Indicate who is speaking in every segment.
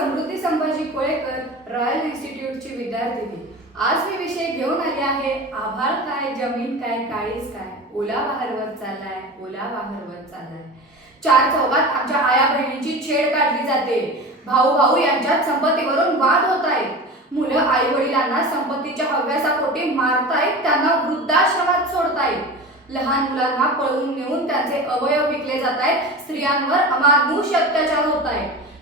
Speaker 1: समृद्धी Sambhaji Kolekar royal इन्स्टिट्यूटची विद्यार्थिनी. आज मी विषय घेऊन आले आहे आभाळ काय जमीन काय काळीज काय? ओला हरवत चाललाय ओला हरवत चाललाय. चार चौघात आमच्या आया बहिणींची छेड काढली जाते. भाऊ भाऊ यांच्यात संपत्तीवरून वाद होत आहेत मुलं आई वडिलांना संपत्तीच्या हव्यासापोटी मारतायत त्यांना वृद्धाश्रमात सोडतायत. लहान मुलांना पळवून नेऊन त्यांचे अवयव विकले जात आहेत स्त्रियांवर अमानुष अत्याचार होत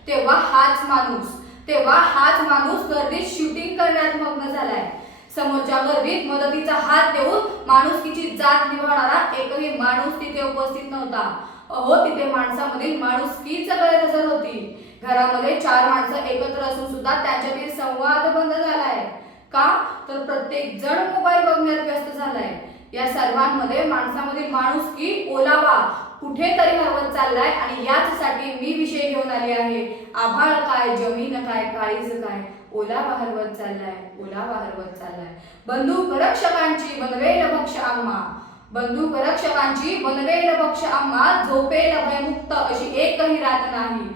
Speaker 1: तेव्हा हाच माणूस तेव्हा हाच माणूस गर्दीत शूटिंग करण्यात मग्न झालाय. समोरच्या गर्दीत मदतीचा हात देऊन माणुसकीची जात निभावणारा एकही माणूस तिथे उपस्थित नव्हता. अहो तिथे माणसामधील माणुसकीच गैरहजर होती. घरामध्ये चार माणसं एकत्र असून सुद्धा त्यांच्यातील संवाद बंद झालाय. का? तर प्रत्येक जण मोबाईल बघण्यात व्यस्त झालाय. या सर्वांमध्ये माणसामधील माणुसकी ओलावा कुठेतरी हरवत चाललाय आणि याचसाठी मी विषय घेऊन आले आहे. आभाळ काय जमीन काय काळीज काय? ओलावा हरवत चाललाय ओलावा हरवत चाललाय. बंधू रक्षकांची बनवेल भक्ष आम्हा. बंधू रक्षकांची बनवेल भक्ष आम्हा. झोपेल भयमुक्त अशी एकही रात नाही.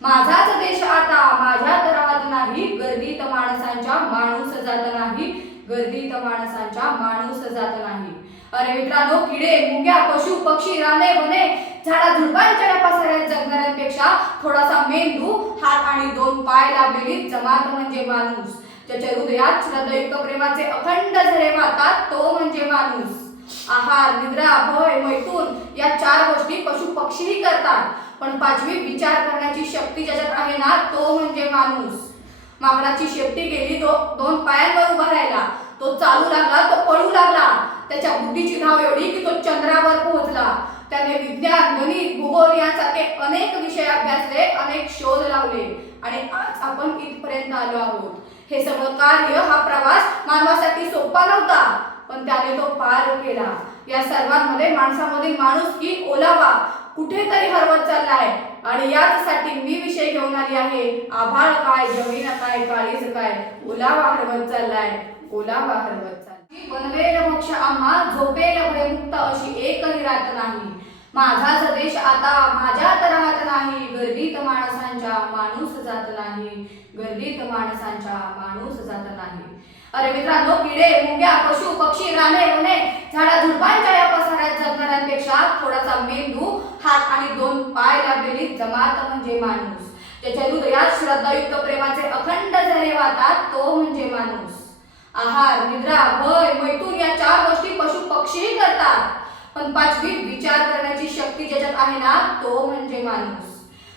Speaker 1: माझाच देश आता माझ्यात राहत नाही. गर्दीत माणसांच्या माणूस जात नाही. गर्दीत माणसांच्या माणूस जात नाही. अरे मित्रांनो किडे मुंग्या पशु पक्षी राणे वने झाडा झुडपांच्या पसाऱ्यात जगणाऱ्यांपेक्षा थोडासा मेंदू हात आणि दोन पाय लाभलेली जमात म्हणजे माणूस. ज्याच्या हृदयात श्रद्धयुक्त प्रेमाचे अखंड झरे वाहतात तो म्हणजे माणूस. आहार निद्रा भय मैथून या चार गोष्टी पशु पक्षीही करतात. पण पाचवी विचार करण्याची शक्ती ज्याच्यात आहे ना तो म्हणजे माणूस. माकडाची शेपटी गेली तो दोन पायांवर उभा राहिला. तो चालू लागला तो पळू लागला. त्याच्या बुद्धीची धाव एवढी की तो चंद्रावर पोहोचला. त्याने विज्ञान गणित भूगोल यासारखे अनेक विषय अभ्यासले अनेक शोध लावले. आणि आज आपण इथपर्यंत आलो आहोत. हे सगळं कार्य हा प्रवास मानवासाठी सोपा नव्हता पण त्याने तो पार केला. या सर्वांमध्ये माणसामधील माणूस की ओलावा कुठेतरी हरवत चाललाय. आणि याचसाठी मी विषय घेऊन आली आहे. आभाळ काय जमीन काय काळीज काय? ओलावा हरवत चाललाय. ओलावा हरवत बनवेल मोक्ष आम्हा झोपेल भयमुक्त अशी एकही रात नाही. माझाच देश आता माझ्यात राहत नाही. गर्दीत माणसांच्या माणूस जात नाही. गर्दीत माणसांच्या माणूस जात नाही. अरे मित्रांनो किडे मुंग्या पशु पक्षी राणे वने झाडा झुडपांच्या या पसाऱ्यात जगणाऱ्यांपेक्षा थोडासा मेंदू हात आणि दोन पाय लाभलेली जमात म्हणजे माणूस. त्याच्या हृदयात श्रद्धायुक्त प्रेमाचे अखंड झरे वाहतात तो म्हणजे माणूस. आहार निद्रा भय मैथून या चार गोष्टी पशु पक्षीही करतात. पण पाचवी विचार करण्याची शक्ती ज्याच्यात आहे ना तो म्हणजे माणूस.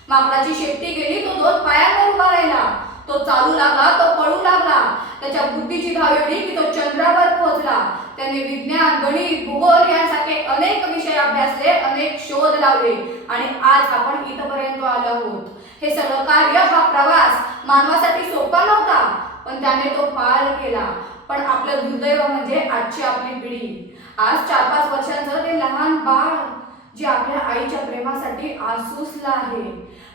Speaker 1: माकडाची शेपटी गेली तो दोन पायांवर उभा राहिला. तो चालू लागला तो पळू लागला. त्याच्या बुद्धीची धाव एवढी की तो चंद्रावर पोहोचला. त्याने विज्ञान गणित भूगोल यांसारखे अनेक विषय अभ्यासले अनेक शोध लावले. आणि आज आपण इथपर्यंत आलो आहोत. हे सगळं कार्य हा प्रवास मानवासाठी सोपा नव्हता. पण त्याने तो पार केला. पण आपलं दुर्दैव म्हणजे आजची आपली पिढी. आज चार पाच वर्षांचं ते लहान बाळ जे आपल्या आईच्या प्रेमासाठी आसूसला आहे.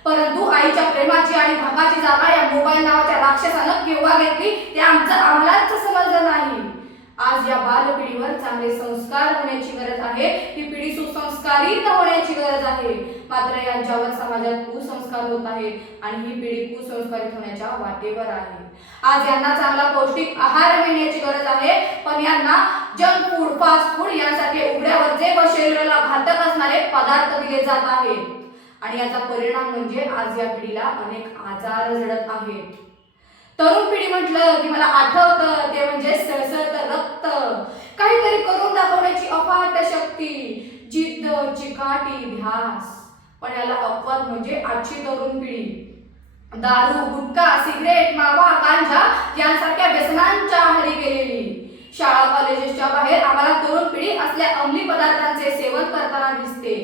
Speaker 1: परंतु आईच्या प्रेमाची आणि भागाची जागा या मोबाईल नावाच्या राक्षसानं केव्हा घेतली ते आमचं आम्हालाच समजलं नाही. आज या बालपिढीवर चांगले संस्कार होण्याची गरज आहे. ही पिढी सुसंस्कारित होण्याची गरज आहे. मात्र यांच्यावर समाजात कुसंस्कार होत आहेत आणि ही पिढी कुसंस्कारित होण्याच्या वाटेवर आहे. आज यांना चांगला पौष्टिक आहार मिळण्याची गरज आहे. पण यांना जंक फूड फास्ट फूड यासारखे उघड्यावरचे व शरीराला घातक असणारे पदार्थ दिले जात आहेत. आणि याचा परिणाम म्हणजे आज या पिढीला अनेक आजार झडत आहेत. तरुण पिढी म्हटलं की मला आठवतं ते म्हणजे सळसळत रक्त. काहीतरी करून दाखवण्याची अफाट शक्ती जिद्द चिकाटी ध्यास. पण याला अपवाद म्हणजे आजची तरुण पिढी. दारू गुटखा सिगरेट मावा गांजा यांसारख्या व्यसनांच्या आहारी गेलेली. शाळा कॉलेजेसच्या बाहेर आम्हाला तरुण पिढी असल्या अंमली पदार्थांचे सेवन करताना दिसते.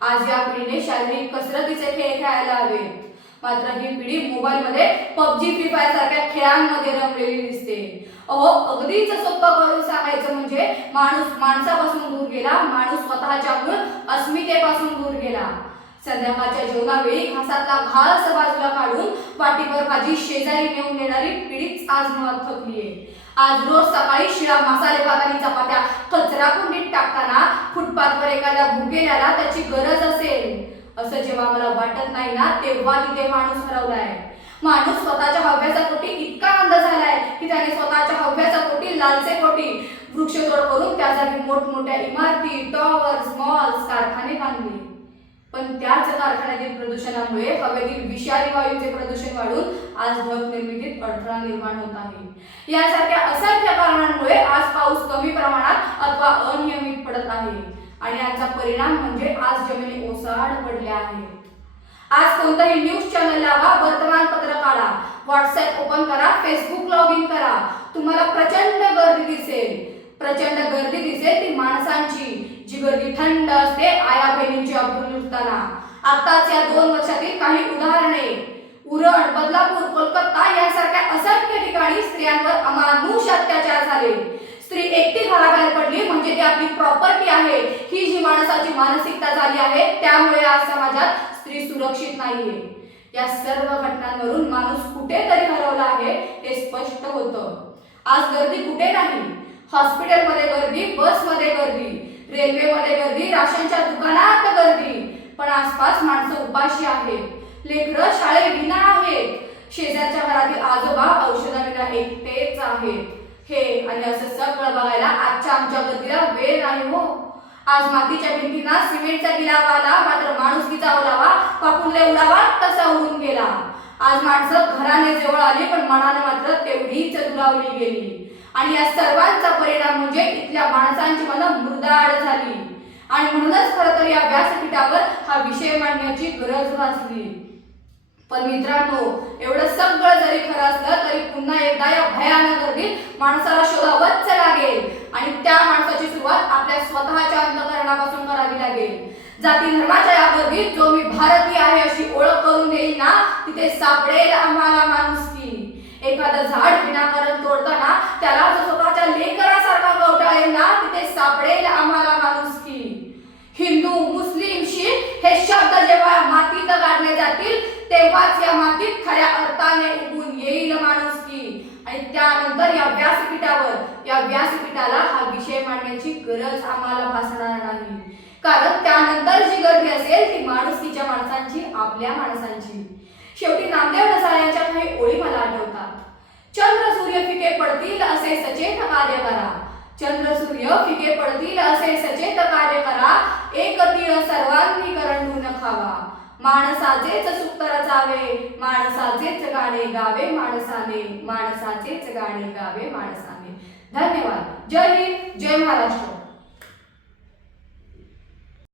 Speaker 1: आज या पिढीने शारीरिक कसरतीचे खेळ खेळायला हवेत. मात्र ही पिढी मोबाईल मध्ये पबजी फ्री फायर सारख्या खेळांमध्ये रमलेली दिसते. अहो अगदीच सोपं करून सांगायचं म्हणजे माणूस माणसापासून दूर गेला माणूस स्वतःच्या मूळ अस्मितेपासून दूर गेला. संध्याकाळच्या जेवणावेळी घासातला घास बाजूला काढून वाटीवर भाजी शेजारी नेऊन देणारी पिढीच आज मुळात थकलीये. आज रोज सकाळी शिळा मसाले भात आणि चपात्या कचरा कुंडीत टाकताना फुटपाथवर एखाद्या भुकेल्याला त्याची गरज असेल. असं जेव्हा मला वाटत नाही ना तेव्हा तिथे माणूस हरवलाय. माणूस स्वतःच्या हव्याचा पोटी इतका अंध झालाय की त्याने स्वतःच्या हव्याचा पोटी लालचे पोटी वृक्षतोड करून त्या जागी मोठमोठ्या इमारती टॉवर्स मॉल्स कारखाने बांधले. पण त्याच कारखान्यातील प्रदूषणामुळे हवेतील विषारी वायूचे प्रदूषण वाढून आज ढग निर्मितीत अडथळा निर्माण होत आहे. यासारख्या असंख्य कारणांमुळे आज पाऊस कमी प्रमाणात अथवा अनियमित पडत आहे. आणि याचा परिणाम म्हणजे आज जमिनी ओसाड पडल्या आहेत. आज कोणताही न्यूज चॅनल लावा वर्तमानपत्र काढा व्हॉट्सअप ओपन करा फेसबुक लॉग इन करा. तुम्हाला प्रचंड गर्दी दिसेल. प्रचंड गर्दी दिसेल ती माणसांची जी गर्दी थंड असते आया बहिणींची अब्रू आताच या दोन वर्षातील काही उदाहरणे. उरण बदलापूर कोलकाता यासारख्या असंख्य ठिकाणी स्त्रियांवर अमानुष अत्याचार झाले. स्त्री एकटी घराबाहेर पडली म्हणजे ती आपली प्रॉपर्टी आहे. ही जी माणसाची मानसिकता झाली आहे त्यामुळे आज समाजात स्त्री सुरक्षित नाहीये. या सर्व घटनांवरून माणूस कुठेतरी हरवला आहे हे स्पष्ट होतं. आज गर्दी कुठे नाही? हॉस्पिटलमध्ये गर्दी बसमध्ये गर्दी रेल्वेमध्ये गर्दी राशनच्या दुकानात गर्दी. पण आसपास माणसं उपाशी आहेत. लेकरं शाळे विना आहेत. शेजारच्या घरातील आजोबा औषधाविना एकटेच आहेत. हे आणि असं सगळं बघायला आजच्या आमच्या गर्दीला वेळ नाही हो. आज मातीच्या भिंतींना सिमेंटचा गिलावा आला मात्र माणुसकीचा ओलावा पापुले उडावा तसा उडून गेला. आज माणसं घराने जवळ आली पण मनाने मात्र तेवढीच दुरावली गेली. आणि या सर्वांचा परिणाम म्हणजे इथल्या माणसांची मनं मृदाड झाली. आणि म्हणूनच खरं तर या व्यासपीठावर हा विषय मांडण्याची गरज भासली. पण मित्रांनो एवढं सगळं जरी खरं असलं तरी पुन्हा एकदा या भयानक गर्दीत माणसाला शोधावंच लागेल. आणि त्या माणसाची सुरुवात आपल्या स्वतःच्या अंतकरणापासून करावी लागेल. जाती धर्माच्या या गर्दीत जो मी भारतीय आहे अशी ओळख करून देईल ना तिथे सापडेल आम्हाला माणुसकी. एखादं झाड विनाकारण तोडताना त्याला जो स्वतःच्या लेकरासारखा कवटाळेल ना तिथे सापडेल आम्हाला माणुसकी. हिंदू तेव्हाच या मातीत खऱ्या अर्थाने उगून येईल माणुसकी आणि त्यानंतर या व्यासपीठावर या व्यासपीठाला हा विषय मांडण्याची गरज आम्हाला भासणार नाही. कारण त्यानंतर जी गर्दी असेल ती माणुसकीच्या माणसांची आपल्या माणसांची. शेवटी नामदेव ढसाळ काही ओळी मला आठवतात. चंद्र सूर्य फिके पडतील असे सचेत कार्य करा. चंद्र सूर्य फिके पडतील असे सचेत कार्य करा. एक तीळ सर्वांनी माणसाचेच सुख जावे माणसाचेच गाणे गावे माणसाने माणसाचेच गाणे गावे माणसाने. धन्यवाद. जय हिंद जय महाराष्ट्र.